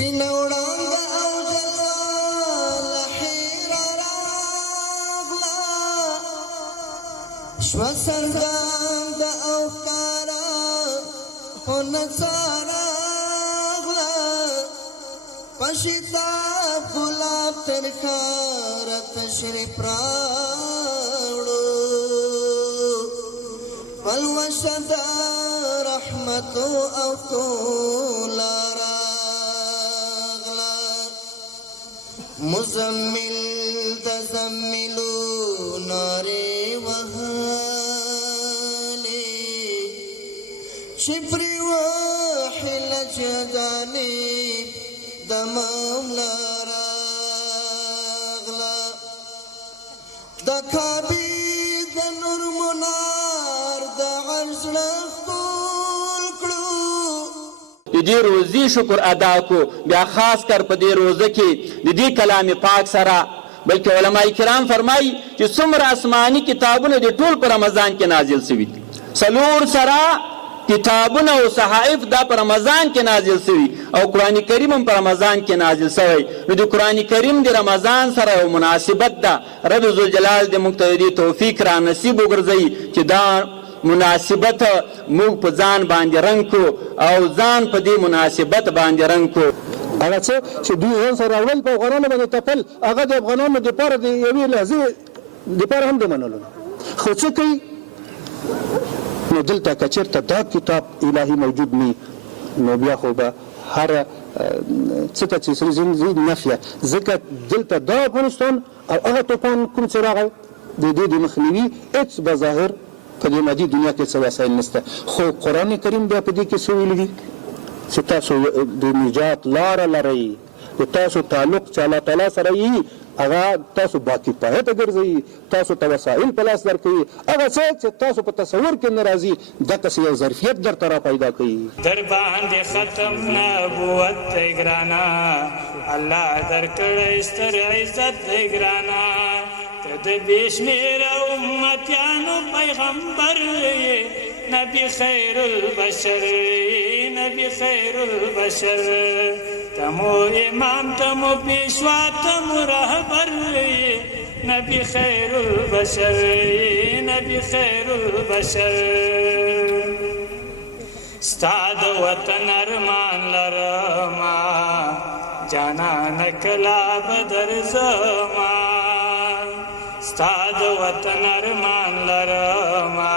سپین وړانګه او جلال حیر راغلا شوا سرګند او ښکارا خو نڅا راغلا پشتاب ګلاب تر ښاره تشریف راوړو پلوشه د رحمتو او ښکلا راغله مزمل د زملو نارې وهلې چې پرې وحي لجدانې د مولا راغله د کعبې د نور منار د عرش ښکل کړو د دې روزي شکر ادا کو بیا خاص کر په دې روزه کې د دې کلام پاک سره بلکې علماء کرام فرمایي چې څومره آسماني کتابونه د ټول په رمضان کې نازل شوي دي څلور سره کتابونه او صحائف دا په رمضان کې نازل شوي او قرآن کریم هم په رمضان کې نازل شوی نو د قرآن کریم د رمضان سره یو مناسبت ده رب ذوالجلال د موږ ته د توفیق را نصیب وګرځوي چې دا مناسبت موږ په ځان باندې رنګ کو او ځان په دې مناسبت باندې رنګ کو هغه څه چې دوی ځان سره راوړل په افغانانو باندې تپل هغه د افغانانو دپاره د یوې لحظې دپاره هم د منلو خو څه کوي نو دلته که چېرته دا کتاب الهي موجود نه نو بیا خو به هر څه ته چې زه نفیه ځکه دلته دا افغانستان او هغه توپان کوم چې راغی د دې د مخنیوي هېڅ بظاهر په دې مادي دنیا کې څه وسایل نشته خو قرآن کریم بیا په دې کې څه ویلي دي چې تاسو د نجات لاره لرئ د تاسو تعلق چې الله تعالی سره وي هغه تاسو باکفایه ته ګرځوي تاسو ته وسایل په لاس درکوي هغه څه چې تاسو په تصور کې نه راځي دقسې یو ظرفیت درته را پیدا کوي در باندې ختم نبوت دی ګرانه الله درکړی ستر عزت دی ګرانه ته د بې شمېره امتیانو پیغمبر نبی خیر البشر نبی خیر البشر تمو امام تمو پیشوا تمو رهبر نبی خیر البشر نبی خیر البشر ستاد وطن ارمان لرما جانان کلا بدر زما ستاد وطن ارمان لرما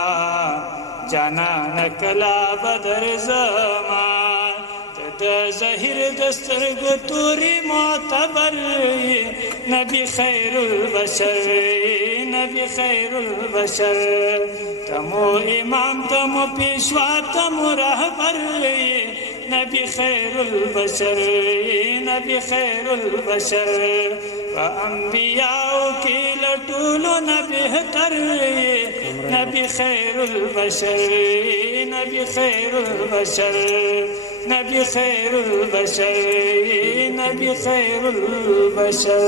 جانان کلا بدر زما د ظاهر د سترګو تورې معتبر نبی خیر البشر نبی خیر البشر تمو امام تمو پیشوا تمو رهبر نبی خیر البشر نبی خیر البشر و انبیاء کی لټولو نبی بهتر نبی خیر البشر نبی خیر البشر نبی خیر البشر نبی خیر البشر